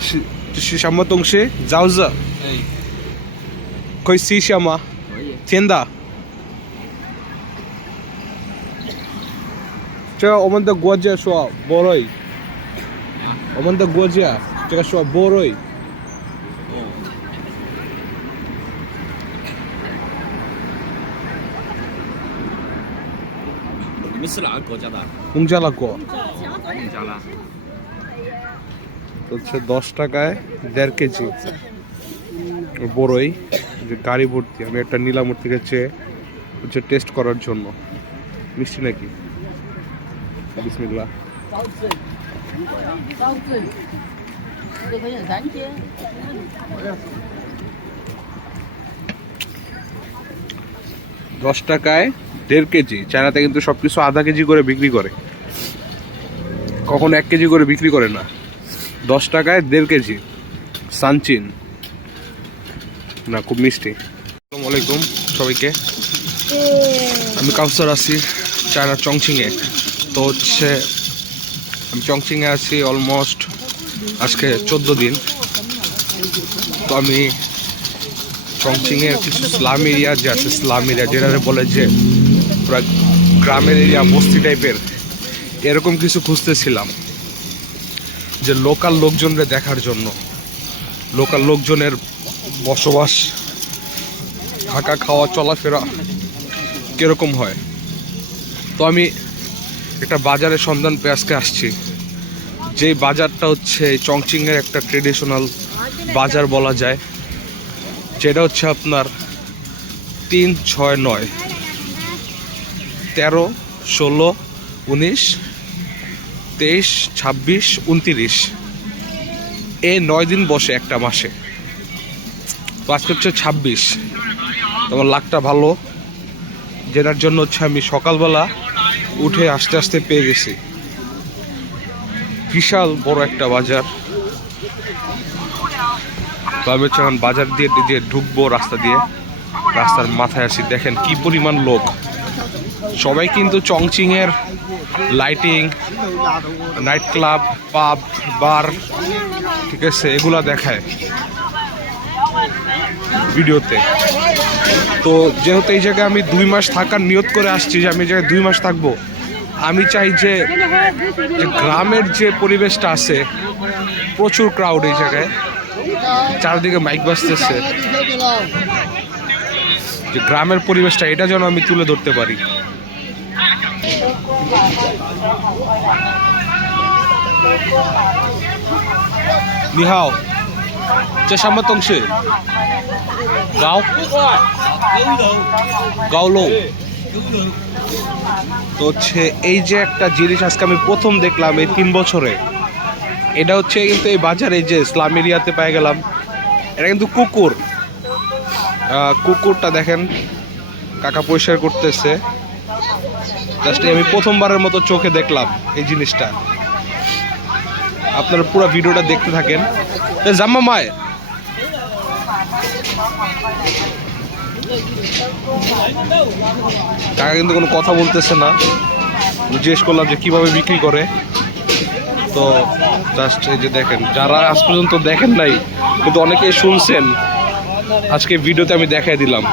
这是什么东西？枣子。可以试一下吗？甜的。这个我们的国家说菠萝，我们的国家这个说菠萝。你们是哪个国家的？孟加拉国。孟加拉。হচ্ছে 10 টাকায় 1.5 কেজি বড়ই, যে গাড়ি ভর্তি। আমি একটা নিলাম ওর থেকে চেয়ে হচ্ছে টেস্ট করার জন্য মিষ্টি নাকি। বিসমিল্লাহ। 10 টাকায় 1.5 কেজি। চায়নাতে কিন্তু সবকিছু আধা কেজি করে বিক্রি করে, কখনো 1 কেজি করে বিক্রি করে না। 10 টাকায় 1.5 কেজি সানচিন না, খুব মিষ্টি। আসসালামু আলাইকুম সবাইকে, আমি কাউসার আছি চায়নার চংচিংয়ে। তো হচ্ছে আমি চংচিংয়ে আছি অলমোস্ট আজকে 14 দিন। তো আমি চংচিংয়ের কিছু স্লাম এরিয়া যে আছে, স্লাম এরিয়া যেটা বলে যে পুরো গ্রামের এরিয়া, বস্তি টাইপের, এরকম কিছু খুঁজতেছিলাম যে লোকাল লোকজনরে দেখার জন্য, লোকাল লোকজনের বসবাস, থাকা, খাওয়া, চলাফেরা কীরকম হয়। তো আমি একটা বাজারের সন্ধান পেয়ে আজকে আসছি, যেই বাজারটা হচ্ছে চংচিংয়ের একটা ট্রেডিশনাল বাজার বলা যায়, যেটা হচ্ছে আপনার 3, 6, 9, 13, 16, 19, 23, 26, 29 এই 9 দিন বসে একটা মাসে। তো আজকে হচ্ছে 26। তোমার লাকটা ভালো, যেটার জন্য হচ্ছে আমি সকালবেলা উঠে আস্তে আস্তে পেয়ে গেছি। বিশাল বড় একটা বাজার। তো আমি হচ্ছে এখন বাজার দিয়ে দিয়ে ঢুকবো রাস্তা দিয়ে, রাস্তার মাথায় আসি। দেখেন কি পরিমাণ লোক। সবাই কিন্তু চংচিংয়ের লাইটিং, নাইট ক্লাব, পাব, বার, ঠিক আছে, এগুলা দেখায় ভিডিওতে। তো যেহেতু এই জায়গায় আমি 2 মাস থাকার নিয়ত করে আসছি, যে আমি এই জায়গায় 2 মাস থাকবো, আমি চাই যে গ্রামের যে পরিবেশটা আছে, প্রচুর ক্রাউড এই জায়গায়, চারদিকে মাইক বাজতেছে, যে গ্রামের পরিবেশটা এটা যেন আমি তুলে ধরতে পারি। নিহাও, 这什么东西？গাওলো। তো হচ্ছে এই যে একটা জিনিস আজকে আমি প্রথম দেখলাম এই 3 বছরে, এটা হচ্ছে কিন্তু এই বাজারে যে ইসলাম এরিয়াতে পেয়ে গেলাম। এটা কিন্তু কুকুর। কুকুরটা দেখেন কাকা পরিষ্কার করতেছে। জাস্ট আমি প্রথমবারের মতো চোখে দেখলাম এই জিনিসটা। আপনারা পুরো ভিডিওটা দেখতে থাকেন। জাম্মা মায় কাকা কিন্তু কোনো কথা বলতেছে না। জিজ্ঞেস করলাম যে কিভাবে বিক্রি করে। তো জাস্ট এই যে দেখেন, যারা আজ পর্যন্ত দেখেন নাই কিন্তু অনেকেই শুনছেন, আজকে ভিডিওতে আমি দেখাই দিলাম।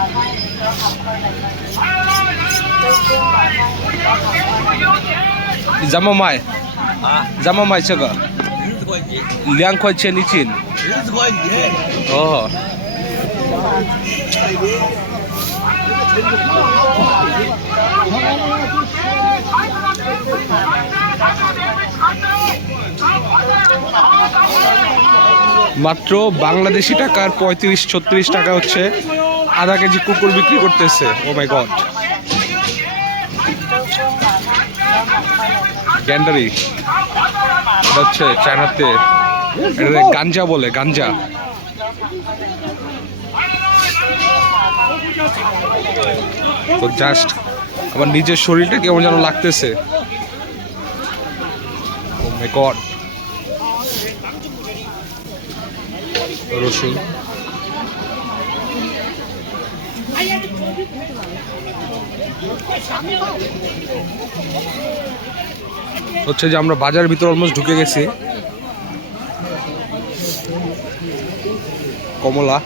জামা মায়, জামা মায়这个2块钱一斤。10块钱。哦。মাত্র বাংলাদেশি টাকার 35-36 টাকা হচ্ছে আধা কেজি কুকুর বিক্রি করতেছে। ও মাই গড। গ্যান্ডারি, এটা হচ্ছে চায়নাতে এটা গাঞ্জা বলে, গাঞ্জা। তো জাস্ট আমার নিজের শরীরটা কেমন যেন লাগতেছে। ও মাই গড। রসুন, হচ্ছে যে আমরা বাজারের ভিতর অলমোস্ট ঢুকে গেছি। কমলা।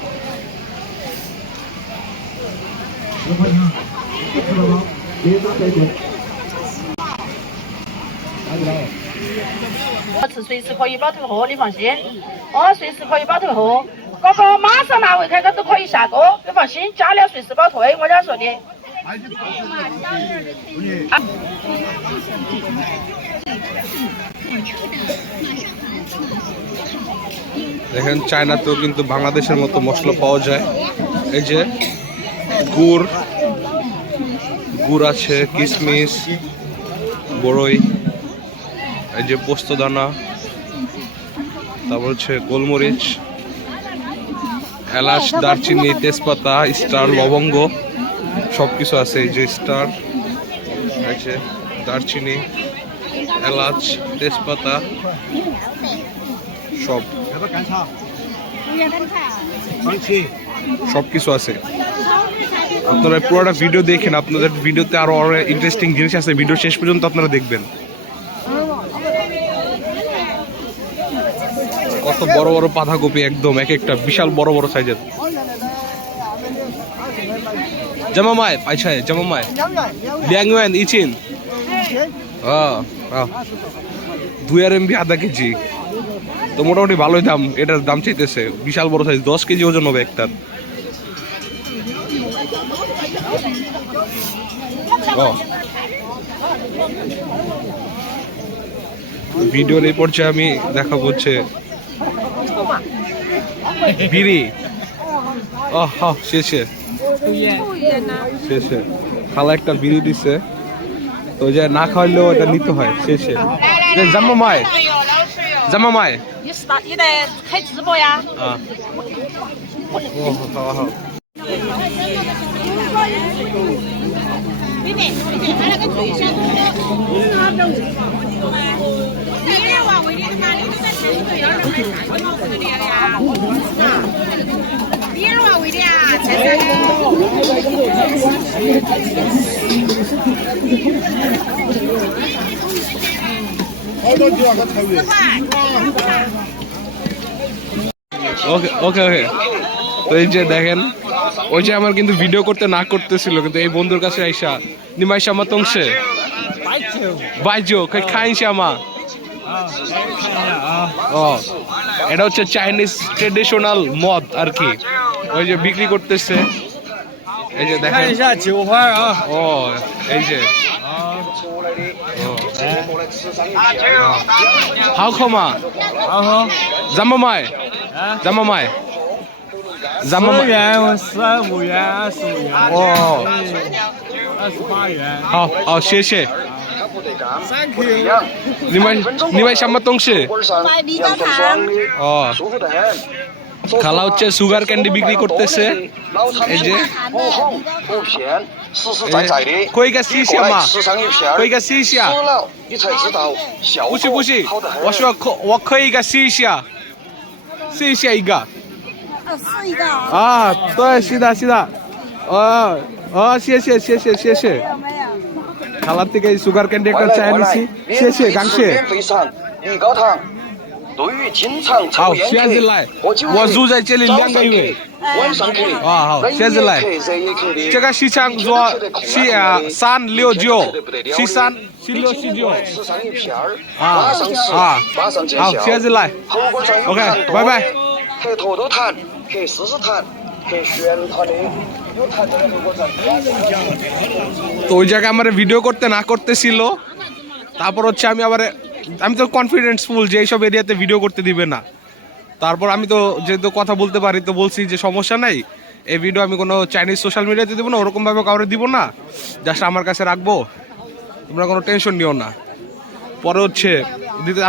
我是随时可以保头货，你放心。我随时可以保头货，哥哥马上拿回开个都可以下锅，你放心，加料随时保退。我家说的。দেখেন চায়নাতেও কিন্তু বাংলাদেশের মতো মশলা পাওয়া যায়। এই যে গুড় আছে, কিশমিশ, বড়ই, এই যে পোস্তদানা, তারপর হচ্ছে গোলমরিচ, এলাচ, দারচিনি, তেজপাতা, স্টার, লবঙ্গ সবকিছু আছে। এই যে স্টার আছে, দারচিনি, এলাচ, তেজপাতা সবকিছু আছে। আপনারা পুরোটা ভিডিও দেখেন, আপনাদের ভিডিওতে আরো ইন্টারেস্টিং জিনিস আছে, ভিডিও শেষ পর্যন্ত আপনারা দেখবেন। কত বড় বড় বাঁধাকপি, একদম এক একটা বিশাল বড় বড় সাইজের। জামামাই পাইছায়, জামামাই লিয়াংওয়ান ইচিন 2 RMB আধা কেজি, তো মোটামুটি ভালোই দাম। এটার দাম চাইতেছে, বিশাল বড় সাইজ, 10 কেজি ওজন হবে একটার। ভিডিওর এই পর্যায়ে আমি দেখাবো হচ্ছে বিড়ি। শেষে খালা একটা বিড়ি দিছে, তো যে না খাওয়াইলেও এটা নিতে হয় শেষে। জামামাই জামামাই 你得开直播呀。好。ওকে তো এই যে দেখেন, ওই যে আমার কিন্তু ভিডিও করতে না করতেছিল, কিন্তু এই বন্ধুর কাছে আইসা নিমাই শামা তংশে বাইজো খাই শামা। এটা হচ্ছে চাইনিজ ট্রেডিশনাল মদ আর কি, ওই যে বিক্রি করতেছে। এই যে দেখেন, ও এই যে হাও খমা জামামাই জামামাই10元、15元、25元。哦，28元。好，谢谢。Thank you。你买什么东西？买蜜桃糖。哦，খালা হচ্ছে সুগার ক্যান্ডি বিক্রি করতেছে। এই যে可以个试一下嘛？可以个试一下。不是，我说我可以个试一下，试一下一个。试一个。啊，对，是的。谢谢。খালার থেকে এই সুগার ক্যান্ডি একটা চাই নিছি, শেষে গাংশে।好，现在来，我住在这里2个月。好，现在来。这个西昌说369，737649。好，现在来。OK， 拜拜。可以坨坨弹，可以试试弹，可以旋弹的，有弹的那个过程。 তো ওই জায়গায় আমার ভিডিও করতে না করতেছিল, তারপর হচ্ছে আমি তো কনফিডেন্স ফুল যে এইসব এরিয়াতে ভিডিও করতে দিবে না। তারপর আমি তো যেহেতু কথা বলতে পারি, তো বলছি যে সমস্যা নাই, এই ভিডিও আমি কোনো চাইনিজ সোশ্যাল মিডিয়াতে দেবো না, ওরকমভাবে কাউরে দিব না, জাস্ট আমার কাছে রাখবো, তোমরা কোনো টেনশন নিও না। পরে হচ্ছে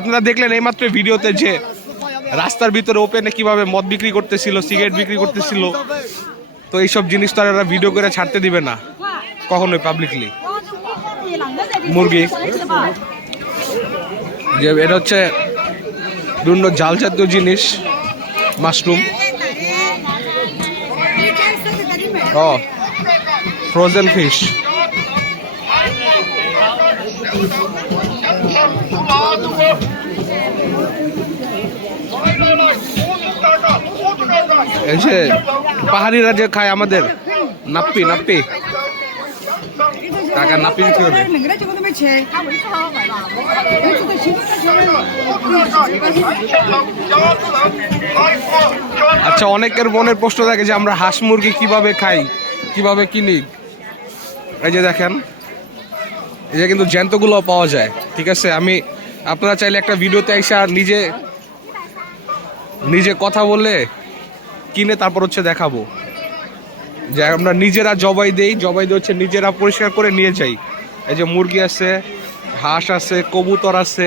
আপনারা দেখলেন এইমাত্র ভিডিওতে যে রাস্তার ভিতরে ওপেনে কিভাবে মদ বিক্রি করতেছিল, সিগারেট বিক্রি করতেছিল। তো এইসব জিনিস তো আর ভিডিও করে ছাড়তে দিবে না কখনোই পাবলিকলি। মুরগি যে এটা হচ্ছে বিভিন্ন জাল জাতীয় জিনিস, মাশরুম, ফ্রোজেন ফিশ।来了，胡子大哥，胡子大哥。এই যে পাহাড়িরা যে খায় আমাদের নাপ্পি নাপ্পি কাকা নাপ্পি বিক্রি করবে আচ্ছা অনেকের মনের প্রশ্ন থাকে যে আমরা হাঁস মুরগি কিভাবে খাই কিভাবে কিনি এই যে দেখেন এই যে কিন্তু জ্যান্তগুলো পাওয়া যায় ঠিক আছে আমি আপনারা চাইলে একটা ভিডিওতে এসে নিজে নিজে কথা বলে কিনে তারপর হচ্ছে দেখাবো যে আমরা নিজেরা জবাই দেই হচ্ছে নিজেরা পরিষ্কার করে নিয়ে যাই এই যে মুরগি আছে হাঁস আছে কবুতর আছে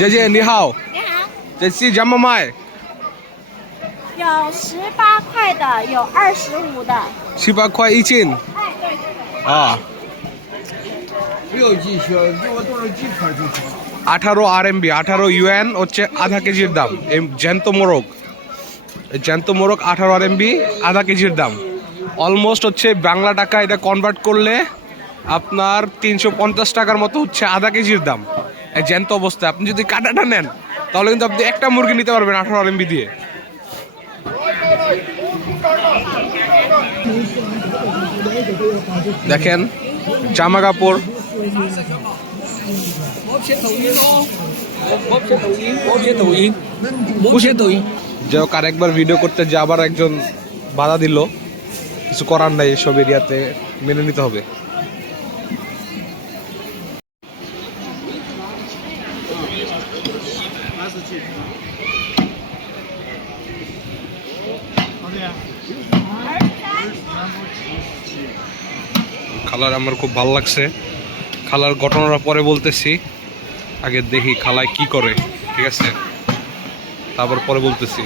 যে যে নিহাও যে সি জামামায় 有18块的，有25的。 18块一斤啊6几圈，给我多少几块就行。 18 RMB 18 ইউএন হচ্ছে আধা কেজির দাম এই জ্যান্ত মোরগ 18 RMB আধা কেজির দাম অলমোস্ট হচ্ছে বাংলা টাকা এটা কনভার্ট করলে আপনার 350 টাকার মতো হচ্ছে আধা কেজির দাম এই জ্যান্ত অবস্থায় আপনি যদি কাটাটা নেন তাহলে কিন্তু আপনি একটা মুরগি নিতে পারবেন 18 RMB দিয়ে দেখেন জামা কাপড় যে হোক আরেকবার ভিডিও করতে যে আবার একজন বাধা দিল কিছু করার নাই এসব এরিয়াতে মেনে নিতে হবে খালার আমার খুব ভালো লাগছে খালার ঘটনাটা পরে বলতেছি আগে দেখি খালায় কি করে ঠিক আছে তারপর পরে বলতেছি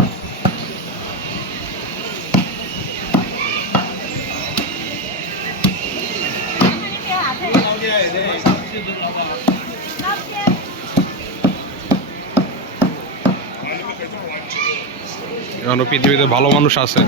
এখনো পৃথিবীতে ভালো মানুষ আছে